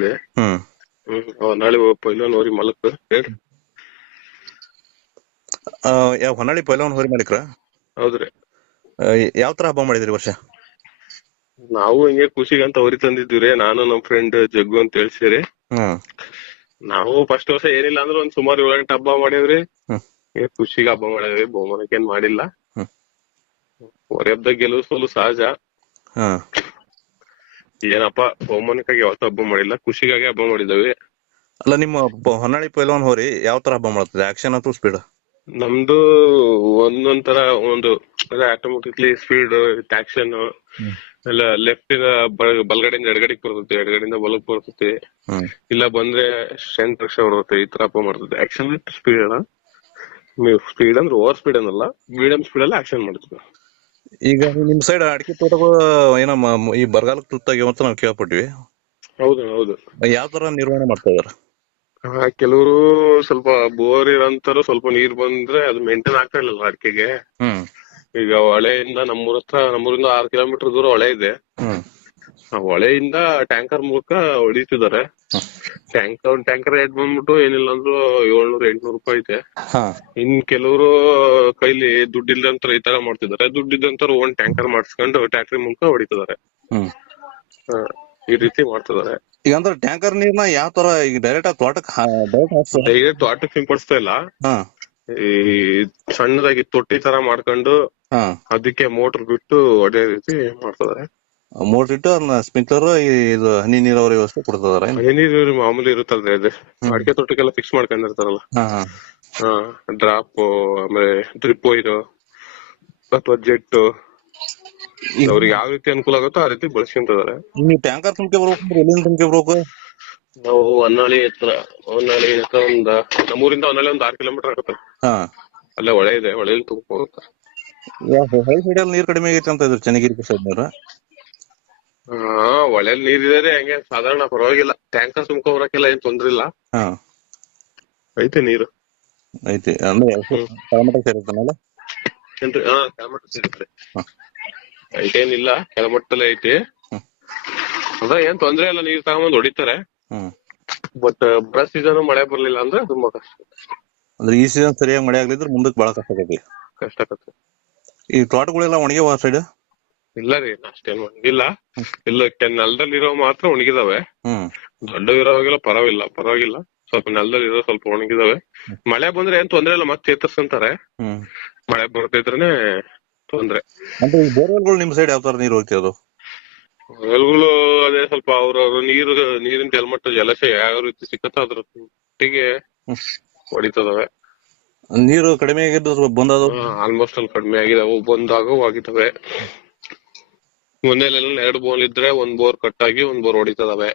ಕಡೆ ಹ್ಮ್. ಪೈಲವನ್ ನಾಳೆ ಪೈಲನ್ ಹೋರಿ ಮಲಕ್ ಯಾವ ಹೊನ್ನಾಳಿ ಪೈಲವನ್ ಹೋರಿ ಮಾಡಿಕ್ರ ಹೌದ್ರಿ ಯಾವ ತರ ಹಬ್ಬ ಮಾಡಿದ್ರಿ ವರ್ಷ? ನಾವು ಹಿಂಗೆ ಖುಷಿಗಂತ ಹೋರಿ ತಂದಿದ್ವಿ ನಾನು ನಮ್ ಫ್ರೆಂಡ್ ಜಗ್ಗು ಅಂತ ಹೇಳ್ಸಿರಿ ನಾವು ಫಸ್ಟ್ ವರ್ಷ ಏನಿಲ್ಲ ಅಂದ್ರೆ ಒಂದ್ ಸುಮಾರು ಏಳೆಂಟು ಹಬ್ಬ ಮಾಡಿದ್ರಿ ಖುಷಿಗೆ ಹಬ್ಬ ಮಾಡಿದ್ರಿ ಬಹುಮಾನಕ್ಕೆ ಏನ್ ಮಾಡಿಲ್ಲ. ಹೊರೆ ಹಬ್ಬದಾಗ ಗೆಲುವು ಸೋಲು ಸಹಜ. ಏನಪ್ಪ ಬಹುಮಾನಕ್ಕಾಗಿ ಯಾವತ್ತೂ ಹಬ್ಬ ಮಾಡಿಲ್ಲ ಖುಷಿಗಾಗಿ ಹಬ್ಬ ಮಾಡಿದ್ದೇವೆ. ಅಲ್ಲ ನಿಮ್ಮ ಪ- ಹೊನ್ನಾಳಿ ಪೈಲವನ್ ಹೋರಿ ಯಾವ ತರ ಹಬ್ಬ ಮಾಡ್ತದೆ ಆಕ್ಷನ್ ಅಥವಾ ಸ್ಪೀಡ್ ನಮ್ದು ಒಂದೊಂದ್ ತರ ಒಂದು ಆಟೋಮೆಟಿಕ್ಲಿ ಸ್ಪೀಡ್ ಟ್ಯಾಕ್ಷನ್ ಇಲ್ಲ ಎಲ್ಲ ಲೆಫ್ಟ್ ಬಲ- ಬಲಗಡೆಯಿಂದ ಎಡಗಡೆಗೆ ಬರ್ತೈತಿ ಎಡಗಡೆಯಿಂದ ಬಲಕ್ ಬರ್ತೈತಿ. ಹ್ಮ್. ಇಲ್ಲ ಬಂದ್ರೆ ಸ್ಟ್ರೆಂತ್ ರಕ್ಷಾ ಬರ್ತೈತಿ ಈ ತರ ಹಬ್ಬ ಮಾಡ್ತೈತಿ ಆಕ್ಷನ್ ಸ್ಪೀಡ್ ಅಣ್ಣ ಸ್ಪೀಡ್ ಅಂದ್ರೆ ಓವರ್ ಸ್ಪೀಡ್ ಅನ್ನಲ್ಲ ಮೀಡಿಯಂ ಸ್ಪೀಡ್ ಅಲ್ಲಿ ಆಕ್ಷನ್ ಮಾಡ್ತೀವಿ ಈಗ ನಿಮ್ ಸೈಡ್ ಅಡಿಕೆ ತೋಟಗಳು ಏನ ಮ- ಈ ಬರಗಾಲಕ್ಕೆ ತುತ್ತಾಗ್ಯಾವ ಅಂತ ನಾವು ಕೇಳ್ಪಟ್ವಿ ಹೌದು ಹೌದು. ಯಾವ ತರ ನಿರ್ವಹಣೆ ಮಾಡ್ತಾ ಇದಾರೆ? ಆ, ಕೆಲವರು ಸ್ವಲ್ಪ ಬೋರ್ ಇರೋಂತರು ಸ್ವಲ್ಪ ನೀರ್ ಬಂದ್ರೆ ಅದು ಮೇಂಟೈನ್ ಆಗ್ತಾ ಇಲ್ಲ ಅಡಿಕೆಗೆ. ಹ್ಮ್. ಈಗ ಹೊಳೆಯಿಂದ ನಮ್ಮೂರ ಹತ್ರ ನಮ್ಮೂರಿಂದ ಆರ್ ಕಿಲೋಮೀಟರ್ ದೂರ ಹೊಳೆ ಇದೆ. ಹ್ಮ್. ಹೊಳೆಯಿಂದ ಟ್ಯಾಂಕರ್ ಮೂಲಕ ಹೊಡಿತಿದ್ದಾರೆ. ಟ್ಯಾಂಕರ್ ಒಂದ್ ಟ್ಯಾಂಕರ್ ರೇಟ್ ಬಂದ್ಬಿಟ್ಟು ಏನಿಲ್ಲ ಅಂದ್ರು ಏಳ್ನೂರ ಎಂಟ್ನೂರು ರೂಪಾಯಿ ಐತೆ. ಹಾ. ಇನ್ ಕೆಲವರು ಕೈಲಿ ದುಡ್ಡಿಲ್ದಂತರ ಈ ತರ ಮಾಡ್ತಿದ್ದಾರೆ. ದುಡ್ಡಿದ್ದಂತರ ಒಂದ್ ಟ್ಯಾಂಕರ್ ಮಾಡಿಸ್ಕೊಂಡು ಟ್ಯಾಕ್ಟ್ರಿ ಮೂಲಕ ಹೊಡಿತಿದ್ದಾರೆ. ಹ್ಮ್. ಈ ರೀತಿ ಮಾಡ್ತಿದ್ದಾರೆ. ಈಗ ಅಂದ್ರೆ ಟ್ಯಾಂಕರ್ ನೀರ್ನ ಯಾವ ತರ ಈಗ ಡೈರೆಕ್ಟ್ ಆಗಿ ತೋಟಕ್ಕೆ ಡೈರೆಕ್ಟ್ ಹಾಕ್ತಾರೆ ಆಟೋ ಸಿಂಪಡಿಸ್ತಾ ಇಲ್ಲ. ಹಾ. ಈ ಸಣ್ಣದಾಗಿ ತೊಟ್ಟಿ ತರ ಮಾಡ್ಕೊಂಡು ಹಾ. ಅದಕ್ಕೆ ಮೋಟರ್ ಬಿಟ್ಟು ಅದೇ ರೀತಿ ಮಾಡ್ತಿದ್ದಾರೆ. ಮೋಟರ್ ಇಟ್ಟು ಅದನ್ನ ಸ್ಪ್ರಿಂಕ್ಲರ್ ಇದು ಹನಿ ನೀರಾವರಿ ವ್ಯವಸ್ಥೆ ಕೊಡ್ತಿದಾರೆ ಹನಿ ನೀರು ಮಾಮೂಲಿ ಇರುತ್ತಲ್ರಿ ಅದು. ಅಡಿಕೆ ತೋಟಕ್ಕೆಲ್ಲ ಫಿಕ್ಸ್ ಮಾಡ್ಕೊಂಡಿರ್ತಾರಲ್ಲ. ಹಾ ಹಾ. ಹಾ ಡ್ರಾಪ್ ಆಮೇಲೆ ಡ್ರಿಪ್ ವೈರ್ ಅಥವಾ ಜೆಟ್ ಅವ್ರಿಗೆ ಯಾವ ರೀತಿ ಅನುಕೂಲ ಆಗುತ್ತೋ ಆ ರೀತಿ ಬಳಸ್ಕೊಂತಿದಾರೆ ನೀವು ಟ್ಯಾಂಕರ್ ತುಂಬಿಕೆ ಬರ್ಬೇಕು ಎಲ್ಲಿಂದ ತುಂಬಿಕೆ ಬರ್ಬೇಕು? ನಾವು ಹೊನ್ನಾಳಿ ಹತ್ರ ಹೊನ್ನಾಳಿ ಹತ್ರ ಒಂದ್ ನಮ್ಮೂರಿಂದ ಹೊನ್ನಾಳಿ ಒಂದ್ ಆರ್ ಕಿಲೋಮೀಟರ್ ಆಗುತ್ತೆ. ಅಲ್ಲೇ ಹೊಳೆ ಇದೆ ಹೊಳೆಯಲ್ಲಿ ತುಂಬಿಕೋಗುತ್ತೆ ಹಳ್ಳಿ ಸೈಡ್ ಅಲ್ಲಿ ನೀರ್ ಕಡಿಮೆ ಆಗೈತೆ ಅಂತ ಇದ್ರು ಚೆನ್ನಗಿರಿ ಸೈಡ್ ಹಾ ಹೊಳೆಯಲ್ಲಿ ನೀರಿದೆ ಹಂಗೆ ಸಾಧಾರಣ ಪರವಾಗಿಲ್ಲ. ಟ್ಯಾಂಕರ್ ತುಂಬ್ಕೊ ಬರಕ್ಕೆಲ್ಲ ಏನ್ ತೊಂದ್ರೆ ಇಲ್ಲ. ಹಾ. ಐತೆ ನೀರು. ಐತಿ ಅಂದ್ರೆ ಟೊಮೆಟೊ ಸೇರಿರ್ತಾನಲ್ಲ ಏನ್ರಿ ಹಾ ಕೆಳಮಟ್ಟ ಸಿಗುತ್ತೆ ಹಾ. ಐತೇನಿಲ್ಲ ಕೆಳಮಟ್ಟದಲ್ಲೇ ಐತಿ. ಹ್ಮ್. ಅದ ಏನ್ ತೊಂದ್ರೆ ಇಲ್ಲ ನೀರ್ ತಗೊಂಬಂದ್ ಹೊಡಿತಾರೆ. ಹ್ಮ್. ಬಟ್ ಬರ ಸೀಸನ್ ಮಳೆ ಬರ್ಲಿಲ್ಲ ಅಂದ್ರೆ ತುಂಬಾ ಕಷ್ಟ. ಅಂದ್ರೆ ಈ ಸೀಸನ್ ಸರಿಯಾಗಿ ಮಳೆ ಆಗ್ಲಿದ್ರೆ ಮುಂದಕ್ಕೆ ಬಹಳ ಕಷ್ಟ ಆಗೈತಿ. ಕಷ್ಟ ಆಗತ್ತೆ. ಈ ತೋಟಗಳೆಲ್ಲ ಒಣಗ್ಯಾವ ಸೈಡ್ ಇಲ್ಲ ರೀ ಅಷ್ಟೇನ್ ಒಣಗಿಲ್ಲ ಇಲ್ಲ ನೆಲದಲ್ಲಿ ಇರೋ ಮಾತ್ರ ಒಣಗಿದಾವೆ. ಹ್ಮ್. ದೊಡ್ಡ ಇರೋವಾಗೆಲ್ಲ ಪರವಾಗಿಲ್ಲ ಪರವಾಗಿಲ್ಲ. ಸ್ವಲ್ಪ ನೆಲದಲ್ಲಿ ಇರೋ ಸ್ವಲ್ಪ ಒಣಗಿದಾವೆ. ಮಳೆ ಬಂದ್ರೆ ಏನ್ ತೊಂದ್ರೆ ಇಲ್ಲ ಮತ್ತೆ ಚೇತರ್ಸಂತಾರೆ ಹ್ಮ್. ಮಳೆ ಬರ್ತಿದ್ರೇನೆ ತೊಂದ್ರೆ. ಅಂದ್ರೆ ಈ ಬೋರ್ವೆಲ್ಗಳು ನಿಮ್ ಸೈಡ್ ಯಾವ ತರ ನೀರು ಹೋಗ್ತಿ ಅದು? ಹೊಲಗಳು ಅದೇ ಸ್ವಲ್ಪ ಅವ್ರವ್ರ ನೀರು ನೀರಿನ ಜಲಮಟ್ಟ ಜಲಾಶಯ ಯಾವ ರೀತಿ ಸಿಕ್ಕತ್ತೋ ಅದ್ರ ಒಟ್ಟಿಗೆ. ಹೊಡಿತದವೆ. ನೀರು ಕಡಿಮೆ ಆಗಿದ್ದು ಸ್ವಲ್ಪ ಬಂದದು ಆಲ್ಮೋಸ್ಟ್ ಅಲ್ಲಿ ಕಡಿಮೆ ಆಗಿದಾವೆ ಬಂದಾಗ ಆಗಿದಾವೆ. ಮೊನ್ನೆಲೆಲ್ಲ ಎರಡು ಬೋರ್ ಇದ್ರೆ ಒಂದ್ ಬೋರ್ ಕಟ್ ಆಗಿ ಒಂದ್ ಬೋರ್ ಹೊಡಿತದವೆ.